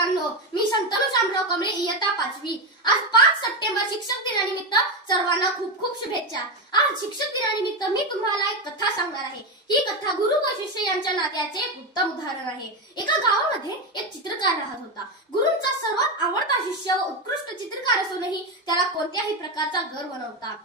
मित्रांनो, मी शंतनू शामराव कमळे, इयत्ता 5वी। आज 5 सप्टेंबर शिक्षक दिनानिमित्त सर्वांना खूप खूप शुभेच्छा। आज शिक्षक दिनानिमित्त मी तुम्हाला एक कथा सांगणार आहे। ही कथा गुरु व शिष्य यांच्या नात्याचे एक उत्तम उदाहरण आहे। एका गावामध्ये एक चित्रकार राहत होता। गुरूंचा सर्वात आवडता शिष्य व उत्कृष्ट चित्रकार असूनही त्याला कोणत्याही प्रकारचा गर्व नव्हता।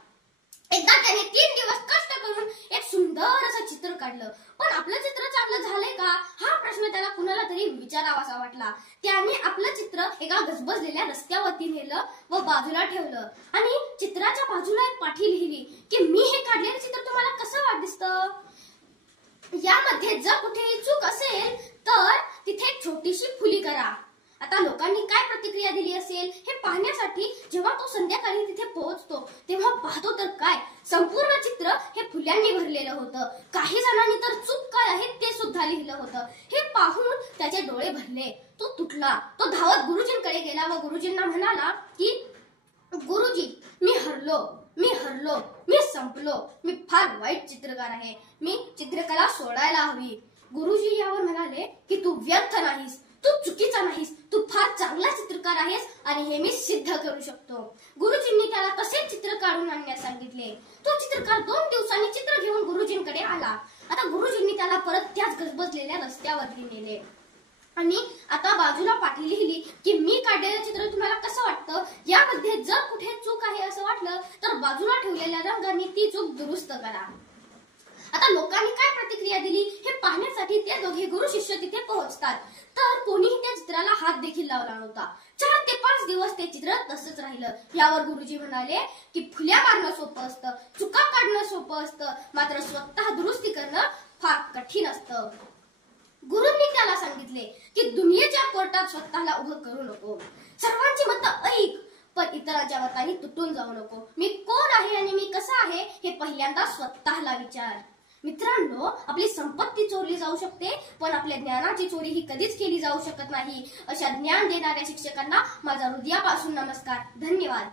एकदा त्याने 3 दिवस कष्ट करून एक सुंदर असं चित्र काढलं, पण आपलं चित्र चांगलं झालंय का हा प्रश्न त्याला कुणाला तरी विचारावासा वाटला। त्याने आपलं चित्र एका गजबजलेल्या रस्त्यावरती नेलं व बाजूला ठेवलं आणि चित्राच्या बाजूला एक पाटी लिहिली की मी हे काढलेलं चित्र तुम्हाला कसं दिसतं? यामध्ये जर कुठेही चूक असेल तर तिथे एक छोटीशी फुली करा। आता लोकांनी काय प्रतिक्रिया दिली असेल हे पाहण्यासाठी जेव्हा तो संध्याकाळी तिथे पोहोचतो तेव्हा पाहतो तर काय, संपूर्ण चित्र हे फुल्यांनी भरलेलं होतं। काही जणांनी तर चूक काय आहे ते सुद्धा लिहिलं होतं। हे पाहून त्याचे डोळे भरले, तो तुटला। तो धावत गुरुजींकडे गेला व गुरुजींना म्हणाला की गुरुजी, मी हरलो, मी संपलो, मी फार वाईट चित्रकार आहे, मी चित्रकला सोडायला हवी। गुरुजी यावर म्हणाले की तू व्यर्थ नाहीस, तू चुकीचा नाहीस, तू फार चांगला चित्रकार आहेस आणि हे मी सिद्ध करू शकतो। गुरुजींनी त्याला तसेच चित्र काढून आणण्यास सांगितले। तो चित्रकार 2 दिवसांनी चित्र घेऊन गुरुजींकडे आला। आता गुरुजींनी त्याला परत त्याच गजबजलेल्या रस्त्यावरती नेले आणि आता बाजूला पाटी लिहिली की मी काढलेलं चित्र तुम्हाला कसं वाटतं? यामध्ये जर कुठे चूक आहे असं वाटलं तर बाजूला ठेवलेल्या रंगांनी ती चूक दुरुस्त करा। आता लोकांनी काय प्रतिक्रिया दिली हे पाहण्यासाठी ते दोघे गुरु शिष्य तिथे पोहोचतात, तर कोणीही त्या चित्राला हात देखील लावला नव्हता। 4 ते 5 दिवस ते चित्र तसंच राहिलं। यावर गुरुजी म्हणाले की फुल्या मारणं सोपं असतं, चुका काढणं सोपं असतं, मात्र स्वतः दुरुस्ती करणं फार कठीण असतं। गुरूंनी त्याला सांगितले की दुनियेच्या कोर्टात स्वतःला उभं करू नको, सर्वांची मतं ऐक, पण इतरांच्या मतांनी तुटून जाऊ नको। मी कोण आहे आणि मी कसा आहे हे पहिल्यांदा स्वतःला विचार। मित्रांनो, आपली संपत्ती चोरली जाऊ शकते पण आपल्या ज्ञानाची चोरी ही कधीच केली जाऊ शकत नाही। अशा ज्ञान देणाऱ्या शिक्षकांना माझा हृदयापासून नमस्कार। धन्यवाद।